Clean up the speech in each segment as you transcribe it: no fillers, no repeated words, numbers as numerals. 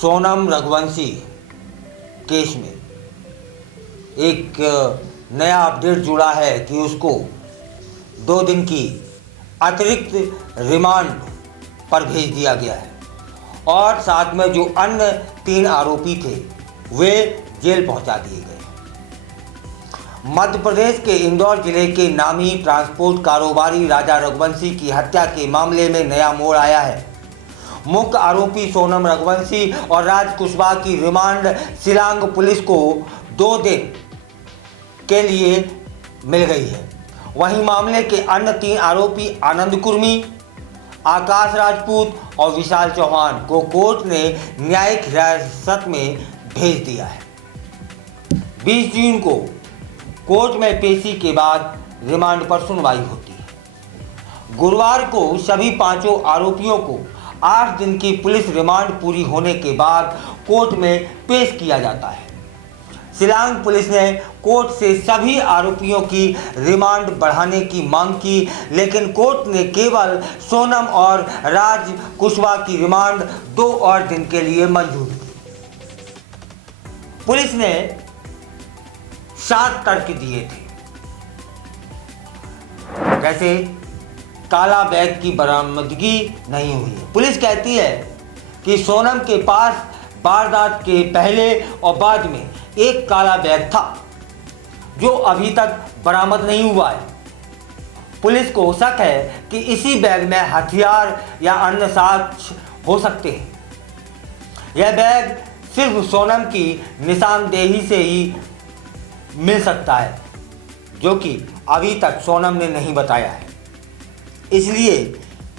Sonam Raghuvanshi case में एक नया अपडेट जुड़ा है कि उसको 2 दिन की अतिरिक्त रिमांड पर भेज दिया गया है और साथ में जो अन्य 3 आरोपी थे वे जेल पहुंचा दिए गए। मध्य प्रदेश के इंदौर जिले के नामी ट्रांसपोर्ट कारोबारी राजा रघुवंशी की हत्या के मामले में नया मोड़ आया है। मुख्य आरोपी सोनम रघुवंशी और राज कुशवाहा की रिमांड शिलांग पुलिस को 2 दिन के लिए मिल गई है। वहीं मामले के अन्य 3 आरोपी आनंद कुर्मी, आकाश राजपूत और विशाल चौहान को कोर्ट ने न्यायिक हिरासत में भेज दिया है। 20 जून को कोर्ट में पेशी के बाद रिमांड पर सुनवाई होती है। गुरुवार को सभी 5 आरोपियों को 8 दिन की पुलिस रिमांड पूरी होने के बाद कोर्ट में पेश किया जाता है। शिलांग पुलिस ने कोर्ट से सभी आरोपियों की रिमांड बढ़ाने की मांग की, लेकिन कोर्ट ने केवल सोनम और राज कुशवाहा की रिमांड 2 और दिन के लिए मंजूर की। पुलिस ने 7 तर्क दिए थे, जैसे काला बैग की बरामदगी नहीं हुई है। पुलिस कहती है कि सोनम के पास वारदात के पहले और बाद में एक काला बैग था जो अभी तक बरामद नहीं हुआ है। पुलिस को शक है कि इसी बैग में हथियार या अन्य साक्ष्य हो सकते हैं। यह बैग सिर्फ सोनम की निशानदेही से ही मिल सकता है, जो कि अभी तक सोनम ने नहीं बताया है। इसलिए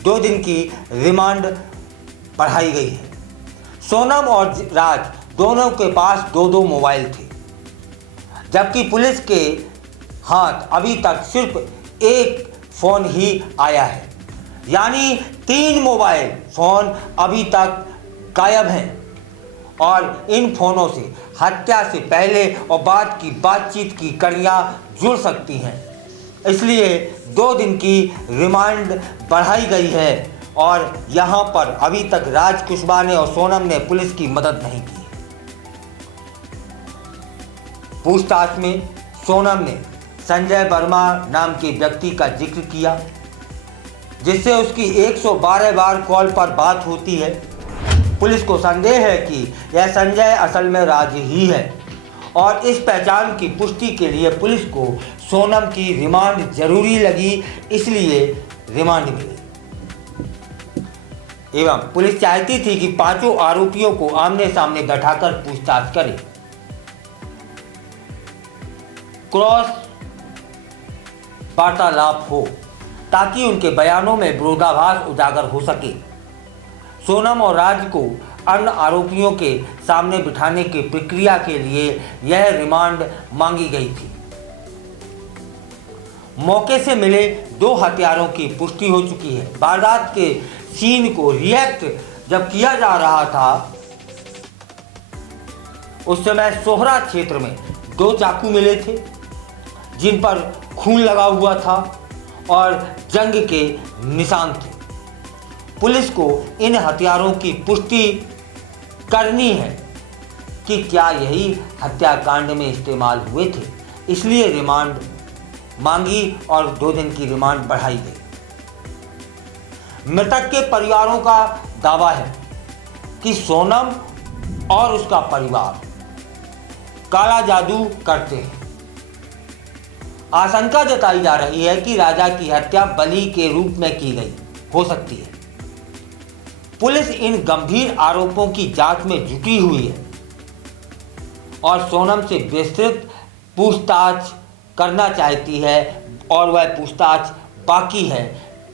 2 दिन की रिमांड बढ़ाई गई है। सोनम और राज दोनों के पास 2-2 मोबाइल थे, जबकि पुलिस के हाथ अभी तक सिर्फ एक फ़ोन ही आया है, यानी 3 मोबाइल फ़ोन अभी तक गायब हैं और इन फ़ोनों से हत्या से पहले और बाद की बातचीत की कड़ियाँ जुड़ सकती हैं। इसलिए 2 दिन की रिमांड बढ़ाई गई है और यहाँ पर अभी तक राज कुशवाहा ने और सोनम ने पुलिस की मदद नहीं की। पूछताछ में सोनम ने संजय वर्मा नाम के व्यक्ति का जिक्र किया, जिससे उसकी 112 बार कॉल पर बात होती है। पुलिस को संदेह है कि यह संजय असल में राज ही है और इस पहचान की पुष्टि के लिए पुलिस को सोनम की रिमांड जरूरी लगी, इसलिए रिमांड मिली। एवं पुलिस चाहती थी कि 5 आरोपियों को आमने सामने बैठाकर पूछताछ करे, क्रॉस वार्तालाप हो, ताकि उनके बयानों में विरोधाभास उजागर हो सके। सोनम और राज को अन्य आरोपियों के सामने बिठाने की प्रक्रिया के लिए यह रिमांड मांगी गई थी। मौके से मिले 2 हथियारों की पुष्टि हो चुकी है। वारदात के सीन को रिएक्ट जब किया जा रहा था, उस समय सोहरा क्षेत्र में 2 चाकू मिले थे, जिन पर खून लगा हुआ था और जंग के निशान थे। पुलिस को इन हथियारों की पुष्टि करनी है कि क्या यही हत्याकांड में इस्तेमाल हुए थे, इसलिए रिमांड मांगी और 2 दिन की रिमांड बढ़ाई गई। मृतक के परिवारों का दावा है कि सोनम और उसका परिवार काला जादू करते हैं। आशंका जताई जा रही है कि राजा की हत्या बलि के रूप में की गई हो सकती है। पुलिस इन गंभीर आरोपों की जांच में जुटी हुई है और सोनम से विस्तृत पूछताछ करना चाहती है और वह पूछताछ बाकी है,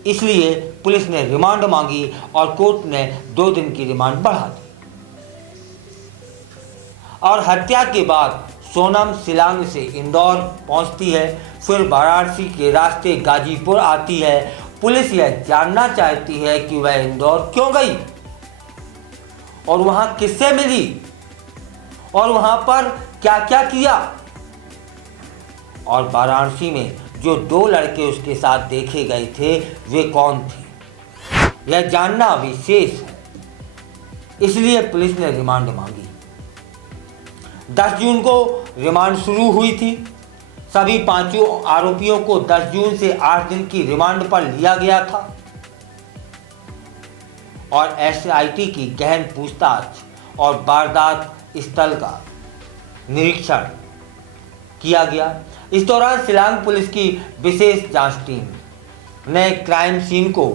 इसलिए पुलिस ने रिमांड मांगी और कोर्ट ने 2 दिन की रिमांड बढ़ा दी। और हत्या के बाद सोनम शिलांग से इंदौर पहुंचती है, फिर वाराणसी के रास्ते गाजीपुर आती है। पुलिस यह जानना चाहती है कि वह इंदौर क्यों गई और वहां किससे मिली और वहां पर क्या क्या किया, और वाराणसी में जो 2 लड़के उसके साथ देखे गए थे वे कौन थे, यह जानना अभी शेष है। इसलिए पुलिस ने रिमांड मांगी। 10 जून को रिमांड शुरू हुई थी। सभी 5 आरोपियों को 10 जून से 8 दिन की रिमांड पर लिया गया था और एसआईटी की गहन पूछताछ और वारदात स्थल का निरीक्षण किया गया। इस दौरान शिलांग पुलिस की विशेष जांच टीम ने क्राइम सीन को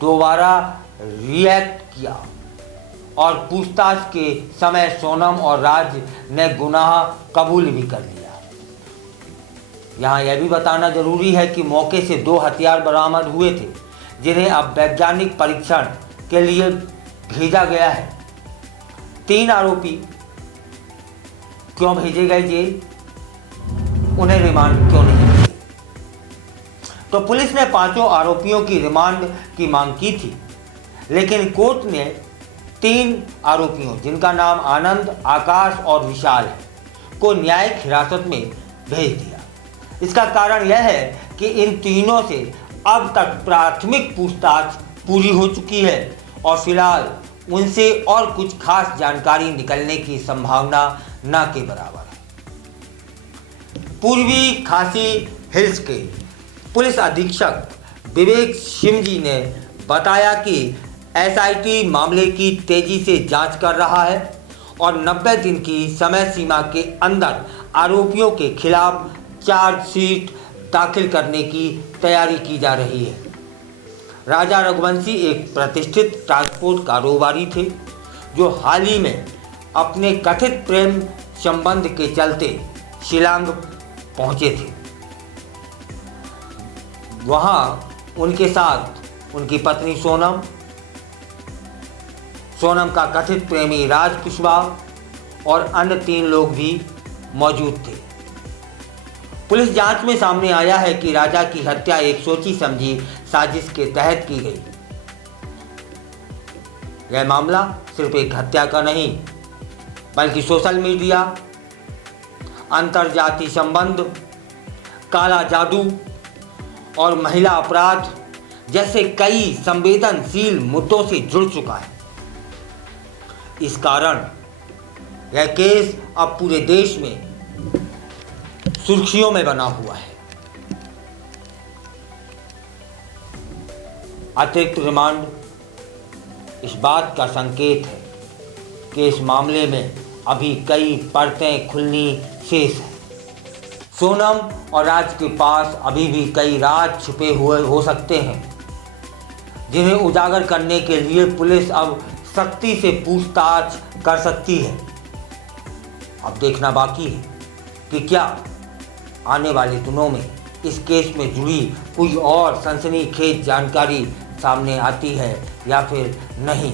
दोबारा रिएक्ट किया और पूछताछ के समय सोनम और राज ने गुनाह कबूल भी कर लिया। यहाँ यह भी बताना जरूरी है कि मौके से 2 हथियार बरामद हुए थे, जिन्हें अब वैज्ञानिक परीक्षण के लिए भेजा गया है। 3 आरोपी क्यों भेजे गए जेल, उन्हें रिमांड क्यों नहीं मिली? तो पुलिस ने 5 आरोपियों की रिमांड की मांग की थी, लेकिन कोर्ट ने 3 आरोपियों, जिनका नाम आनंद, आकाश और विशाल है, को न्यायिक हिरासत में भेज दिया। इसका कारण यह है कि इन तीनों से अब तक प्राथमिक पूछताछ पूरी हो चुकी है और फिलहाल उनसे और कुछ खास जानकारी निकलने की संभावना न के बराबर है। पूर्वी खासी हिल्स के पुलिस अधीक्षक विवेक सिंह ने बताया कि एसआईटी मामले की तेजी से जांच कर रहा है और 90 दिन की समय सीमा के अंदर आरोपियों के खिलाफ चार्जशीट दाखिल करने की तैयारी की जा रही है। राजा रघुवंशी एक प्रतिष्ठित ट्रांसपोर्ट कारोबारी थे, जो हाल ही में अपने कथित प्रेम संबंध के चलते शिलांग पहुंचे थे। वहां उनके साथ उनकी पत्नी सोनम का कथित प्रेमी राज कुशवाहा और अन्य 3 लोग भी मौजूद थे। पुलिस जांच में सामने आया है कि राजा की हत्या एक सोची समझी साजिश के तहत की गई। यह मामला सिर्फ एक हत्या का नहीं, बल्कि सोशल मीडिया, अंतरजातीय संबंध, काला जादू और महिला अपराध जैसे कई संवेदनशील मुद्दों से जुड़ चुका है। इस कारण यह केस अब पूरे देश में सुर्खियों में बना हुआ है। अतिरिक्त रिमांड इस बात का संकेत है कि इस मामले में अभी कई परतें खुलनी शेष हैं। सोनम और राज के पास अभी भी कई राज छुपे हुए हो सकते हैं, जिन्हें उजागर करने के लिए पुलिस अब सख्ती से पूछताछ कर सकती है। अब देखना बाकी है कि क्या आने वाले दिनों में इस केस में जुड़ी कोई और सनसनीखेज जानकारी सामने आती है या फिर नहीं।